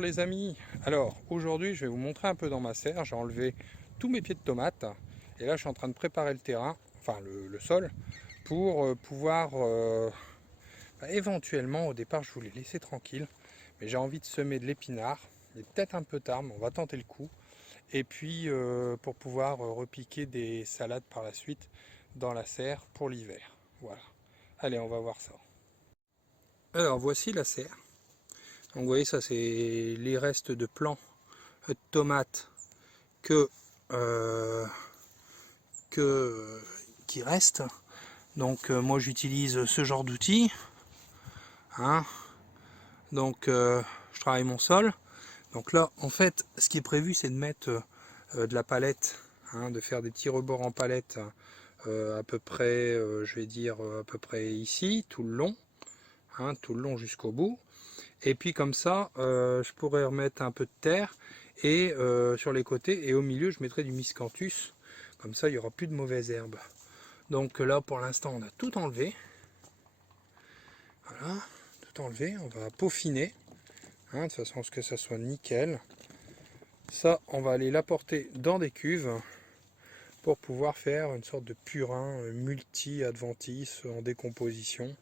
Bonjour les amis. Alors aujourd'hui je vais vous montrer un peu dans ma serre. J'ai enlevé tous mes pieds de tomates et là je suis en train de préparer le terrain, enfin le sol, pour pouvoir éventuellement, au départ je voulais laisser tranquille, mais j'ai envie de semer de l'épinard. Il est peut-être un peu tard, mais on va tenter le coup. Et puis pour pouvoir repiquer des salades par la suite dans la serre pour l'hiver. Voilà. Allez, on va voir ça. Alors voici la serre. Donc vous voyez, ça c'est les restes de plants de tomates que, euh, que qui restent. Donc moi j'utilise ce genre d'outils. Hein. Donc je travaille mon sol. Donc là en fait ce qui est prévu c'est de mettre de la palette, hein, de faire des petits rebords en palette à peu près, je vais dire à peu près ici, tout le long, hein, tout le long jusqu'au bout. Et puis comme ça, je pourrais remettre un peu de terre et sur les côtés, et au milieu, je mettrai du miscanthus. Comme ça, il n'y aura plus de mauvaises herbes. Donc là, pour l'instant, on a tout enlevé. Voilà, tout enlevé. On va peaufiner, hein, de façon à ce que ça soit nickel. Ça, on va aller l'apporter dans des cuves pour pouvoir faire une sorte de purin multi-adventice en décomposition,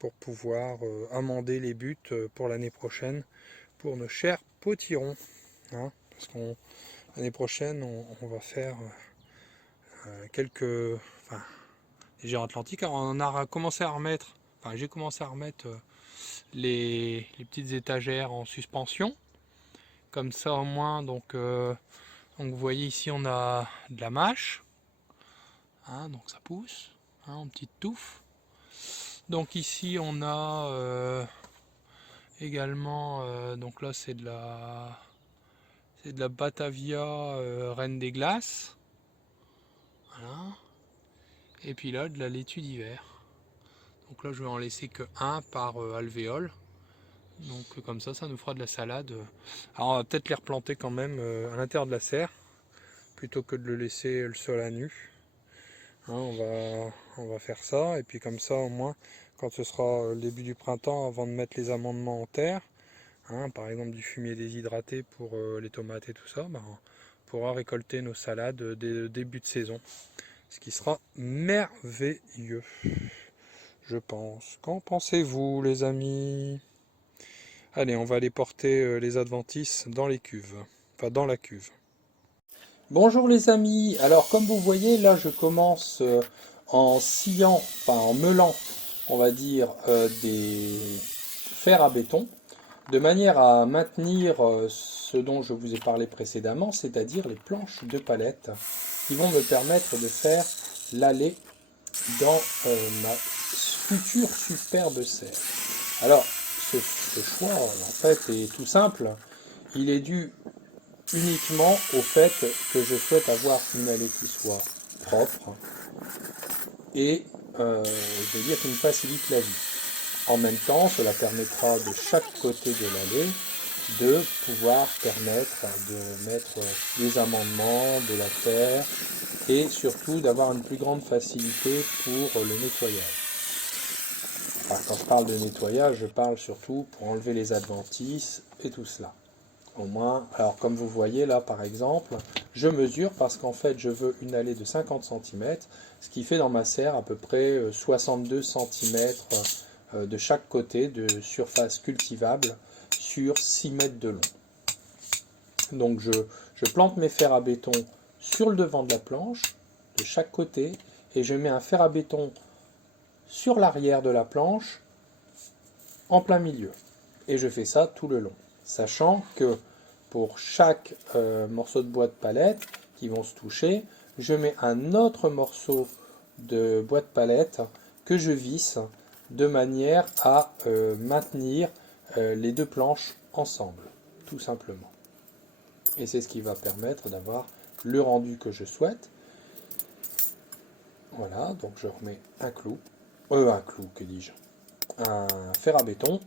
pour pouvoir amender les buts pour l'année prochaine pour nos chers potirons. Hein, parce qu'on l'année prochaine on va faire quelques les géants atlantiques. Alors on a commencé à remettre, enfin j'ai commencé à remettre les petites étagères en suspension. Comme ça au moins, donc vous voyez ici on a de la mâche. Hein, donc ça pousse, hein, en petite touffe. Donc ici on a également, donc là c'est de la Batavia Reine des Glaces. Voilà. Et puis là de la laitue d'hiver. Donc là je vais en laisser que un par alvéole. Donc comme ça nous fera de la salade. Alors on va peut-être les replanter quand même à l'intérieur de la serre, plutôt que de le laisser le sol à nu. Hein, on va faire ça, et puis comme ça au moins, quand ce sera le début du printemps, avant de mettre les amendements en terre, hein, par exemple du fumier déshydraté pour les tomates et tout ça, on pourra récolter nos salades dès début de saison. Ce qui sera merveilleux, je pense. Qu'en pensez-vous, les amis? Allez, on va aller porter les adventices dans les cuves. Enfin, dans la cuve. Bonjour les amis. Alors, comme vous voyez, là, je commence en sciant, enfin en meulant, on va dire, des fers à béton, de manière à maintenir ce dont je vous ai parlé précédemment, c'est-à-dire les planches de palette qui vont me permettre de faire l'allée dans ma future superbe serre. Alors, ce choix, en fait, est tout simple. Il est dû uniquement au fait que je souhaite avoir une allée qui soit propre et, je veux dire, qui me facilite la vie. En même temps, cela permettra de chaque côté de l'allée de pouvoir permettre de mettre des amendements, de la terre et surtout d'avoir une plus grande facilité pour le nettoyage. Enfin, quand je parle de nettoyage, je parle surtout pour enlever les adventices et tout cela. Au moins, alors comme vous voyez là par exemple, je mesure parce qu'en fait je veux une allée de 50 cm, ce qui fait dans ma serre à peu près 62 cm de chaque côté de surface cultivable sur 6 mètres de long. Donc je plante mes fers à béton sur le devant de la planche, de chaque côté, et je mets un fer à béton sur l'arrière de la planche, en plein milieu. Et je fais ça tout le long. Sachant que pour chaque morceau de bois de palette qui vont se toucher, je mets un autre morceau de bois de palette que je visse de manière à maintenir les deux planches ensemble, tout simplement. Et c'est ce qui va permettre d'avoir le rendu que je souhaite. Voilà, donc je remets un clou, que dis-je, un fer à béton.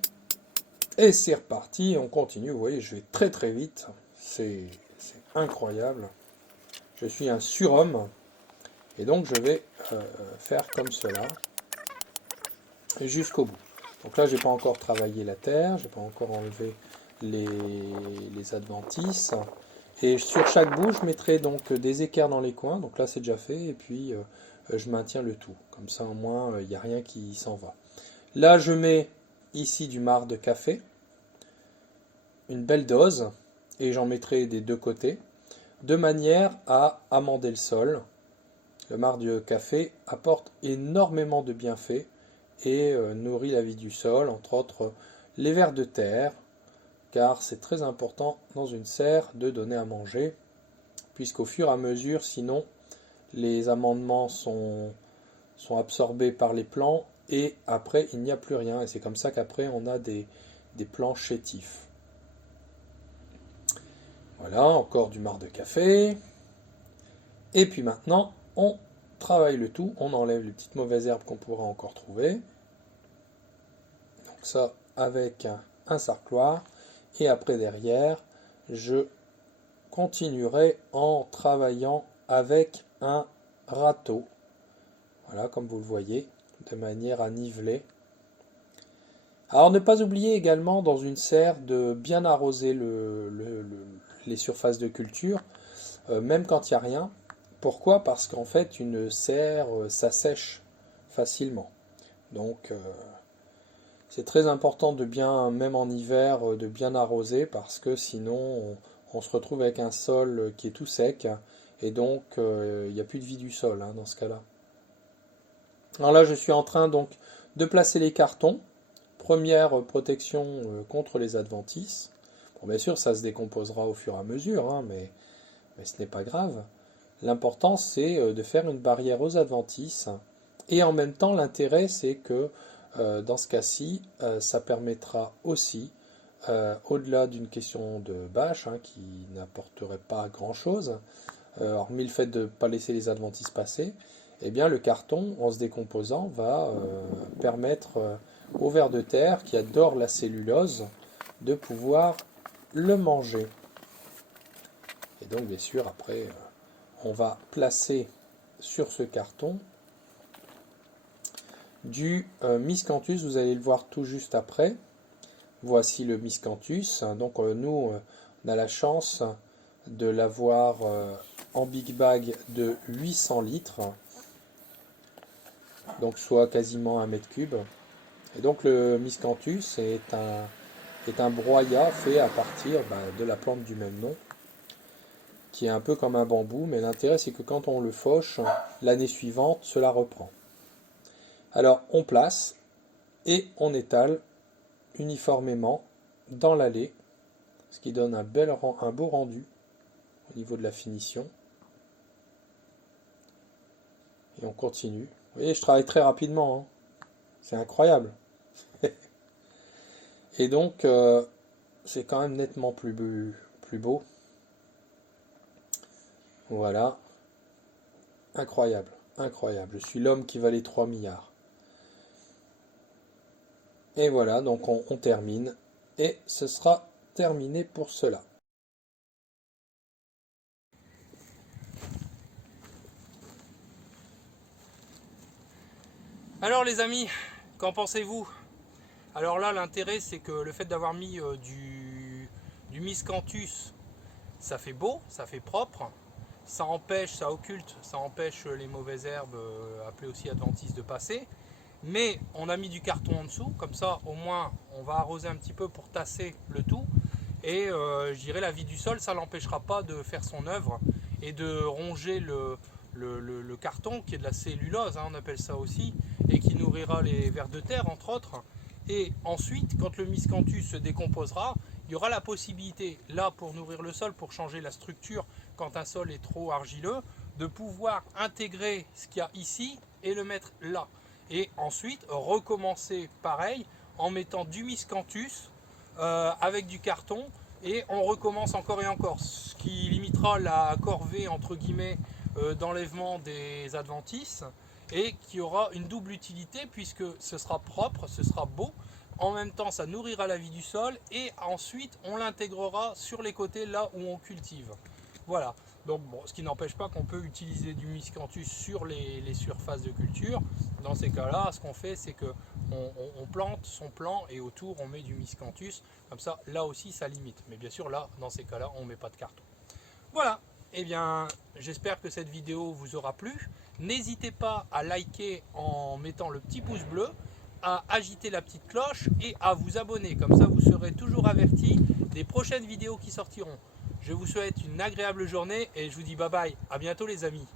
Et c'est reparti, on continue, vous voyez, je vais très très vite, c'est incroyable. Je suis un surhomme, et donc je vais faire comme cela, jusqu'au bout. Donc là, j'ai pas encore travaillé la terre, j'ai pas encore enlevé les adventices. Et sur chaque bout, je mettrai donc des équerres dans les coins. Donc là, c'est déjà fait. Et puis, je maintiens le tout. Comme ça, au moins, il n'y a rien qui s'en va. Là, je mets ici du marc de café, une belle dose, et j'en mettrai des deux côtés, de manière à amender le sol. Le marc de café apporte énormément de bienfaits et nourrit la vie du sol, entre autres les vers de terre, car c'est très important dans une serre de donner à manger, puisqu'au fur et à mesure, sinon, les amendements sont absorbés par les plants et après, il n'y a plus rien. Et c'est comme ça qu'après, on a des plants chétifs. Voilà, encore du marc de café. Et puis maintenant, on travaille le tout, on enlève les petites mauvaises herbes qu'on pourra encore trouver. Donc ça, avec un sarcloir. Et après, derrière, je continuerai en travaillant avec un râteau. Voilà, comme vous le voyez, de manière à niveler. Alors, ne pas oublier également dans une serre de bien arroser les surfaces de culture, même quand il n'y a rien. Pourquoi? Parce qu'en fait, une serre s'assèche facilement. Donc, c'est très important de bien, même en hiver, de bien arroser parce que sinon, on se retrouve avec un sol qui est tout sec et donc il n'y a plus de vie du sol dans ce cas-là. Alors là, je suis en train donc de placer les cartons. Première protection contre les adventices. Bon, bien sûr, ça se décomposera au fur et à mesure, mais ce n'est pas grave. L'important, c'est de faire une barrière aux adventices. Et en même temps, l'intérêt, c'est que dans ce cas-ci, ça permettra aussi, au-delà d'une question de bâche, qui n'apporterait pas grand-chose, hormis le fait de ne pas laisser les adventices passer, eh bien le carton, en se décomposant, va permettre au ver de terre, qui adore la cellulose, de pouvoir le manger. Et donc, bien sûr, après, on va placer sur ce carton du miscanthus. Vous allez le voir tout juste après. Voici le miscanthus. Donc, nous, on a la chance de l'avoir en big bag de 800 litres. Donc, soit quasiment 1 mètre cube. Et donc, le miscanthus est un broyat fait à partir de la plante du même nom, qui est un peu comme un bambou, mais l'intérêt c'est que quand on le fauche, l'année suivante, cela reprend. Alors on place et on étale uniformément dans l'allée, ce qui donne un beau rendu au niveau de la finition. Et on continue. Vous voyez, je travaille très rapidement, c'est incroyable. Et donc, c'est quand même nettement plus beau. Voilà. Incroyable, incroyable. Je suis l'homme qui valait 3 milliards. Et voilà, donc on termine. Et ce sera terminé pour cela. Alors les amis, qu'en pensez-vous? Alors là, l'intérêt, c'est que le fait d'avoir mis du miscanthus, ça fait beau, ça fait propre, ça empêche, ça occulte, ça empêche les mauvaises herbes, appelées aussi adventices, de passer. Mais on a mis du carton en dessous, comme ça au moins on va arroser un petit peu pour tasser le tout. Et je dirais la vie du sol, ça ne l'empêchera pas de faire son œuvre et de ronger le carton, qui est de la cellulose, on appelle ça aussi, et qui nourrira les vers de terre entre autres. Et ensuite, quand le miscanthus se décomposera, il y aura la possibilité, là pour nourrir le sol, pour changer la structure quand un sol est trop argileux, de pouvoir intégrer ce qu'il y a ici et le mettre là. Et ensuite recommencer pareil en mettant du miscanthus avec du carton, et on recommence encore et encore, ce qui limitera la corvée entre guillemets d'enlèvement des adventices, et qui aura une double utilité puisque ce sera propre, ce sera beau, en même temps ça nourrira la vie du sol, et ensuite on l'intégrera sur les côtés là où on cultive. Voilà. Donc bon, ce qui n'empêche pas qu'on peut utiliser du miscanthus sur les surfaces de culture. Dans ces cas-là, ce qu'on fait, c'est que on plante son plant et autour on met du miscanthus. Comme ça, là aussi, ça limite. Mais bien sûr, là, dans ces cas-là, on ne met pas de carton. Voilà. Eh bien, j'espère que cette vidéo vous aura plu. N'hésitez pas à liker en mettant le petit pouce bleu, à agiter la petite cloche et à vous abonner. Comme ça, vous serez toujours averti des prochaines vidéos qui sortiront. Je vous souhaite une agréable journée et je vous dis bye bye. À bientôt les amis.